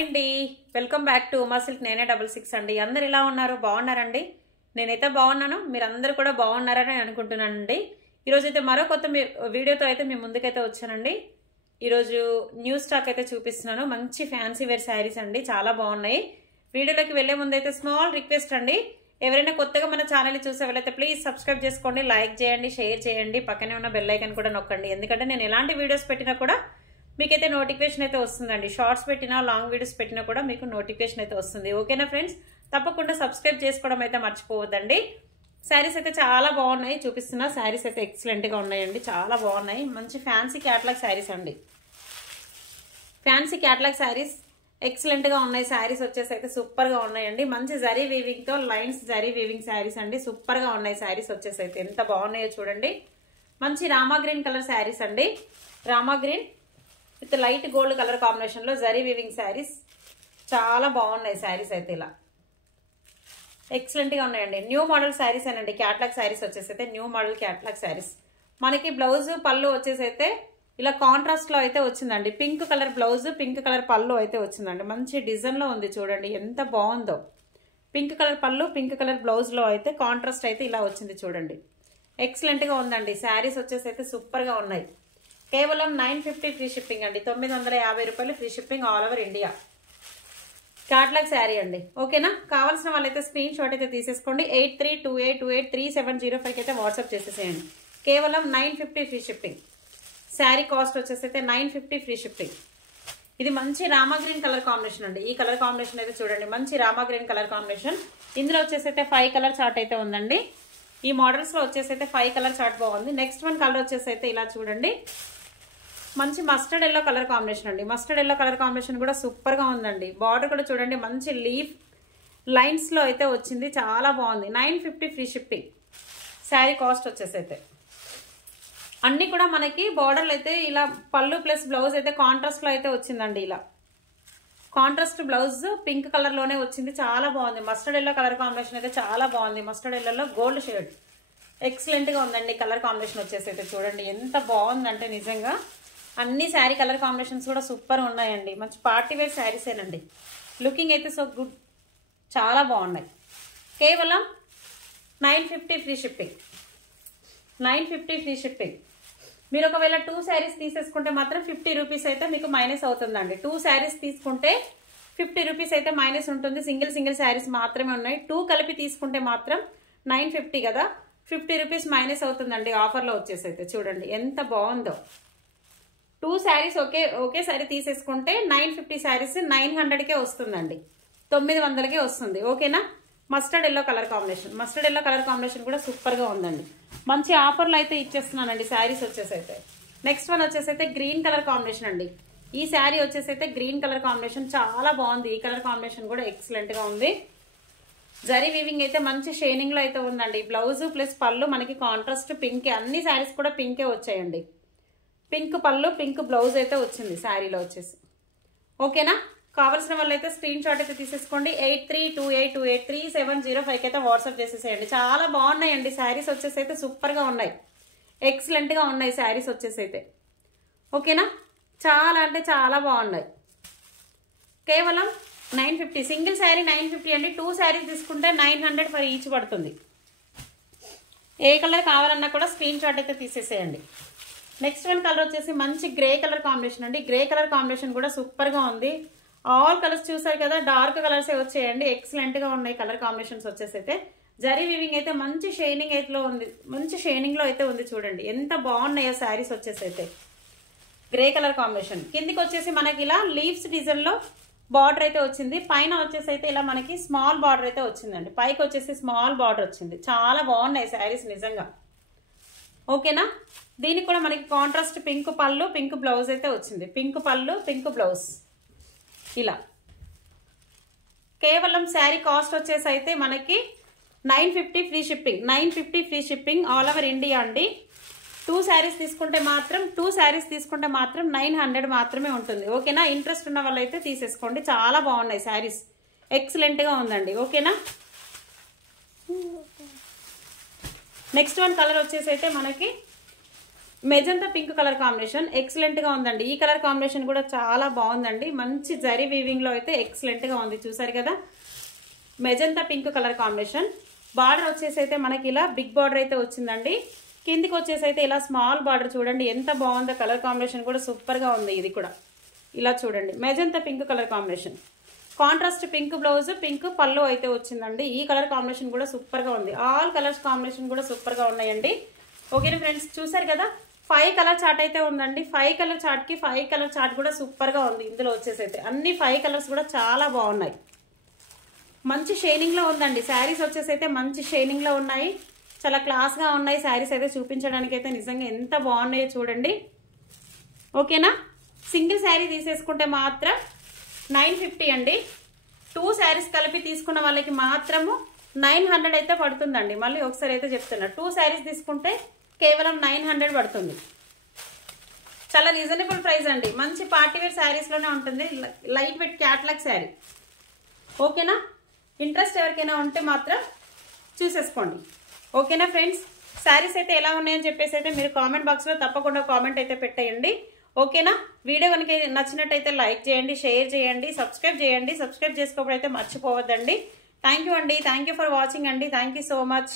అండి welcome back to Uma silk 966 అండి. అందరు ఎలా ఉన్నారు? బాగున్నారండి? నేనైతే బాగున్నాను, మీరందరూ కూడా బాగున్నారని అనుకుంటున్నానండి. ఈరోజు అయితే మరో కొత్త వీడియోతో అయితే మీ ముందుకైతే వచ్చానండి. ఈరోజు న్యూ స్టాక్ అయితే చూపిస్తున్నాను. మంచి ఫ్యాన్సీ వేర్ శారీస్ అండి, చాలా బాగున్నాయి. వీడియోలోకి వెళ్లే ముందు అయితే స్మాల్ రిక్వెస్ట్ అండి, ఎవరైనా కొత్తగా మన ఛానల్ చూసే వాళ్ళైతే ప్లీజ్ సబ్స్క్రైబ్ చేసుకోండి, లైక్ చేయండి, షేర్ చేయండి, పక్కనే ఉన్న బెల్ ఐకాన్ కూడా నొక్కండి. ఎందుకంటే నేను ఎలాంటి వీడియోస్ పెట్టినా కూడా మీకైతే నోటిఫికేషన్ అయితే వస్తుందండి. షార్ట్స్ పెట్టినా లాంగ్ వీడియోస్ పెట్టినా కూడా మీకు నోటిఫికేషన్ అయితే వస్తుంది. ఓకేనా ఫ్రెండ్స్? తప్పకుండా సబ్స్క్రైబ్ చేసుకోవడం అయితే మర్చిపోవద్దండి. శారీస్ అయితే చాలా బాగున్నాయి, చూపిస్తున్నా. శారీస్ అయితే ఎక్సలెంట్గా ఉన్నాయండి, చాలా బాగున్నాయి. మంచి ఫ్యాన్సీ క్యాటలాగ్ శారీస్ అండి. ఫ్యాన్సీ క్యాటలాగ్ శారీస్ ఎక్సలెంట్గా ఉన్నాయి. శారీస్ వచ్చేసి అయితే సూపర్గా ఉన్నాయండి. మంచి జరీ వీవింగ్తో లైన్స్ జరీ వీవింగ్ శారీస్ అండి, సూపర్గా ఉన్నాయి. శారీస్ వచ్చేసి అయితే ఎంత బాగున్నాయో చూడండి. మంచి రామా గ్రీన్ కలర్ శారీస్ అండి, Rama green with light gold colour కాంబినేషన్లో జరీ వీవింగ్ శారీస్ చాలా బాగున్నాయి. శారీస్ అయితే ఇలా ఎక్సలెంట్గా ఉన్నాయండి. న్యూ మోడల్ శారీస్ అనండి. క్యాటలాగ్ శారీస్ వచ్చేసి అయితే న్యూ మోడల్ క్యాటలాగ్ శారీస్. మనకి బ్లౌజ్ పళ్ళు వచ్చేసి అయితే ఇలా కాంట్రాస్ట్లో అయితే వచ్చిందండి. Pink colour blouse, pink colour పళ్ళు అయితే వచ్చిందండి. మంచి డిజైన్లో ఉంది చూడండి, ఎంత బాగుందో. పింక్ కలర్ పళ్ళు, పింక్ కలర్ బ్లౌజ్లో అయితే కాంట్రాస్ట్ అయితే ఇలా వచ్చింది చూడండి. ఎక్సలెంట్గా ఉందండి. శారీస్ వచ్చేసి అయితే సూపర్గా ఉన్నాయి. కేవలం 950 ఫ్రీ షిప్పింగ్ అండి. 950 రూపాయలు free shipping all over India. Catalogue sari అండి. ఓకేనా? కావాల్సిన వాళ్ళైతే స్క్రీన్ షాట్ అయితే తీసేసుకోండి. 8328283705 అయితే వాట్సాప్ చేసేసేయండి. కేవలం 950 ఫ్రీ షిప్పింగ్. శారీ కాస్ట్ వచ్చేసి అయితే 950 ఫ్రీ షిప్పింగ్. ఇది మంచి రామా గ్రీన్ కలర్ కాంబినేషన్ అండి. ఈ కలర్ కాంబినేషన్ అయితే చూడండి, మంచి రామా గ్రీన్ కలర్ కాంబినేషన్. ఇందులో వచ్చేసి అయితే 5 కలర్ చార్ట్ అయితే ఉందండి. ఈ మోడల్స్ లో వచ్చేసి అయితే 5 కలర్ చార్ట్ బాగుంది. నెక్స్ట్ వన్ కలర్ వచ్చేసి అయితే ఇలా చూడండి, మంచి మస్టర్డ్ ఎల్లో కలర్ కాంబినేషన్ అండి. మస్టర్డ్ ఎల్లో కలర్ కాంబినేషన్ కూడా సూపర్ గా ఉందండి. బార్డర్ కూడా చూడండి, మంచి లీఫ్ లైన్స్ లో అయితే వచ్చింది, చాలా బాగుంది. 950 ఫ్రీ షిప్పింగ్. శారీ కాస్ట్ వచ్చేసి అయితే అన్ని కూడా మనకి బార్డర్లు అయితే ఇలా పళ్ళు ప్లస్ బ్లౌజ్ అయితే కాంట్రాస్ట్ లో అయితే వచ్చిందండి. ఇలా కాంట్రాస్ట్ బ్లౌజ్ పింక్ కలర్ లోనే వచ్చింది, చాలా బాగుంది. మస్టర్డ్ ఎల్లో కలర్ కాంబినేషన్ అయితే చాలా బాగుంది. మస్టర్డ్ ఎల్లోలో గోల్డ్ షేడ్ ఎక్సలెంట్ గా ఉందండి. కలర్ కాంబినేషన్ వచ్చేసి అయితే చూడండి ఎంత బాగుందంటే నిజంగా. అన్ని శారీ కలర్ కాంబినేషన్స్ కూడా సూపర్ ఉన్నాయండి. మంచి పార్టీ వేర్ శారీసేనండి. లుకింగ్ అయితే సో గుడ్, చాలా బాగున్నాయి. కేవలం 950 ఫ్రీ షిప్పింగ్. 950 free shipping. మీరు ఒకవేళ 2 శారీస్ తీసేసుకుంటే మాత్రం 50 రూపీస్ అయితే మీకు మైనస్ అవుతుందండి. 2 శారీస్ తీసుకుంటే 50 రూపీస్ అయితే మైనస్ ఉంటుంది. సింగిల్ శారీస్ మాత్రమే ఉన్నాయి. 2 కలిపి తీసుకుంటే మాత్రం 950 కదా, 50 రూపీస్ మైనస్ అవుతుందండి ఆఫర్లో వచ్చేసి అయితే. చూడండి ఎంత బాగుందో. 2 శారీస్ ఒకేసారి తీసేసుకుంటే 950 శారీస్ 900కే వస్తుందండి, 900కే వస్తుంది. ఓకేనా? Mustard yellow colour combination, mustard yellow colour combination కూడా సూపర్గా ఉందండి. మంచి ఆఫర్లు అయితే ఇచ్చేస్తున్నానండి శారీస్ వచ్చేసి అయితే. నెక్స్ట్ వన్ వచ్చేసి అయితే గ్రీన్ కలర్ కాంబినేషన్ అండి. ఈ శారీ వచ్చేసి అయితే గ్రీన్ కలర్ కాంబినేషన్ చాలా బాగుంది. ఈ కలర్ కాంబినేషన్ కూడా ఎక్సలెంట్గా ఉంది. జరీ వీవింగ్ అయితే మంచి షైనింగ్ లో అయితే ఉందండి. బ్లౌజ్ ప్లస్ పళ్ళు మనకి కాంట్రాస్ట్ పింక్. అన్ని శారీస్ కూడా పింకే వచ్చాయండి. పింక్ పళ్ళు, పింక్ బ్లౌజ్ అయితే వచ్చింది శారీలో వచ్చేసి. ఓకేనా? కావాల్సిన వాళ్ళు అయితే స్క్రీన్ షాట్ అయితే తీసేసుకోండి. 8328283705 అయితే వాట్సాప్ చేసేసేయండి. చాలా బాగున్నాయండి శారీస్ వచ్చేసి అయితే, సూపర్ గా ఉన్నాయి, ఎక్సలెంట్ గా ఉన్నాయి శారీస్ వచ్చేసి అయితే. ఓకేనా? చాలా అంటే చాలా బాగున్నాయి. కేవలం 950. సింగిల్ శారీ 950 అండి. 2 శారీస్ తీసుకుంటే 900 ఫర్ ఈచ్ పడుతుంది. ఏ కలర్ కావాలన్నా కూడా స్క్రీన్ షాట్ అయితే తీసేసేయండి. నెక్స్ట్ వన్ కలర్ వచ్చేసి మంచి గ్రే కలర్ కాంబినేషన్ అండి. గ్రే కలర్ కాంబినేషన్ కూడా సూపర్ గా ఉంది. ఆల్ కలర్స్ చూసారు కదా, డార్క్ కలర్స్ వచ్చాయండి. ఎక్సలెంట్ గా ఉన్నాయి కలర్ కాంబినేషన్స్ వచ్చేసి అయితే. జరీ వీవింగ్ అయితే మంచి షైనింగ్ అయితే ఉంది, మంచి షైనింగ్ లో అయితే ఉంది చూడండి ఎంత బాగున్నాయో శారీస్ వచ్చేసి అయితే. గ్రే కలర్ కాంబినేషన్ కిందికి వచ్చేసి మనకి ఇలా లీవ్స్ డిజైన్ లో బార్డర్ అయితే వచ్చింది. పైన వచ్చేసి అయితే ఇలా మనకి స్మాల్ బార్డర్ అయితే వచ్చిందండి. పైకి వచ్చేసి స్మాల్ బార్డర్ వచ్చింది. చాలా బాగున్నాయి శారీస్ నిజంగా. ఓకేనా? దీనికి కూడా మనకి కాంట్రాస్ట్ పింక్ పళ్ళు, పింక్ బ్లౌజ్ అయితే వచ్చింది. పింక్ పళ్ళు, పింక్ బ్లౌజ్ ఇలా. కేవలం శారీ కాస్ట్ వచ్చేసి అయితే మనకి 950 free shipping. 950 free shipping all over India అండి. 2 శారీస్ తీసుకుంటే మాత్రం 900 మాత్రమే ఉంటుంది. ఓకేనా? ఇంట్రెస్ట్ ఉన్న వాళ్ళైతే తీసేసుకోండి. చాలా బాగున్నాయి శారీస్, ఎక్సలెంట్ గా ఉందండి. ఓకేనా? నెక్స్ట్ వన్ కలర్ వచ్చేసి అయితే మనకి magenta pink colour combination excellent గా ఉందండి. ఈ కలర్ కాంబినేషన్ కూడా చాలా బాగుందండి. మంచి జరీ వీవింగ్ లో అయితే ఎక్సలెంట్ గా ఉంది. చూసారు కదా, magenta pink colour combination. Border వచ్చేసి అయితే మనకి ఇలా బిగ్ బార్డర్ అయితే వచ్చిందండి. కిందికి వచ్చేసి అయితే ఇలా స్మాల్ బార్డర్ చూడండి ఎంత బాగుందో. కలర్ కాంబినేషన్ కూడా సూపర్ గా ఉంది. ఇది కూడా ఇలా చూడండి, magenta pink colour combination. Contrast pink blouse, pink పళ్ళు అయితే వచ్చిందండి. ఈ కలర్ కాంబినేషన్ కూడా సూపర్ గా ఉంది. ఆల్ కలర్స్ కాంబినేషన్ కూడా సూపర్ గా ఉన్నాయండి. ఓకేనా ఫ్రెండ్స్, చూసారు కదా 5 కలర్ చార్ట్ అయితే ఉందండి. 5 కలర్ చార్ట్ కి 5 కలర్ చార్ట్ కూడా సూపర్ గా ఉంది. ఇందులో వచ్చేసి అయితే అన్ని 5 కలర్స్ కూడా చాలా బాగున్నాయి. మంచి షైనింగ్ లో ఉందండి. శారీస్ వచ్చేసి అయితే మంచి షైనింగ్ లో ఉన్నాయి. చాలా క్లాస్ గా ఉన్నాయి శారీస్ అయితే. చూపించడానికి అయితే నిజంగా ఎంత బాగున్నాయో చూడండి. ఓకేనా, సింగిల్ శారీ తీసేసుకుంటే మాత్రం 950 అండి. 2 శారీస్ కలిపి తీసుకున్న వాళ్ళకి మాత్రము 900 అయితే పడుతుందండి. మళ్ళీ ఒకసారి అయితే చెప్తున్నా, 2 శారీస్ తీసుకుంటే కేవలం 900 పడుతుంది. చాలా రీజనబుల్ ప్రైస్ అండి. మంచి పార్టీవేర్ శారీస్ లోనే ఉంటుంది. Light weight catalogue sari. ఓకేనా, ఇంట్రెస్ట్ ఎవరికైనా ఉంటే మాత్రం చూసేసుకోండి. ఓకేనా ఫ్రెండ్స్, శారీస్ అయితే ఎలా ఉన్నాయని చెప్పేసి అయితే మీరు కామెంట్ బాక్స్ లో తప్పకుండా కామెంట్ అయితే పెట్టేయండి. ఓకేనా, వీడియో కనుక నచ్చినట్టయితే లైక్ చేయండి, షేర్ చేయండి, సబ్స్క్రైబ్ చేయండి. సబ్స్క్రైబ్ చేసుకోకపోతే మర్చిపోవద్దండి. థ్యాంక్ యూ అండి. థ్యాంక్ యూ ఫర్ వాచింగ్ అండి. Thank you so much.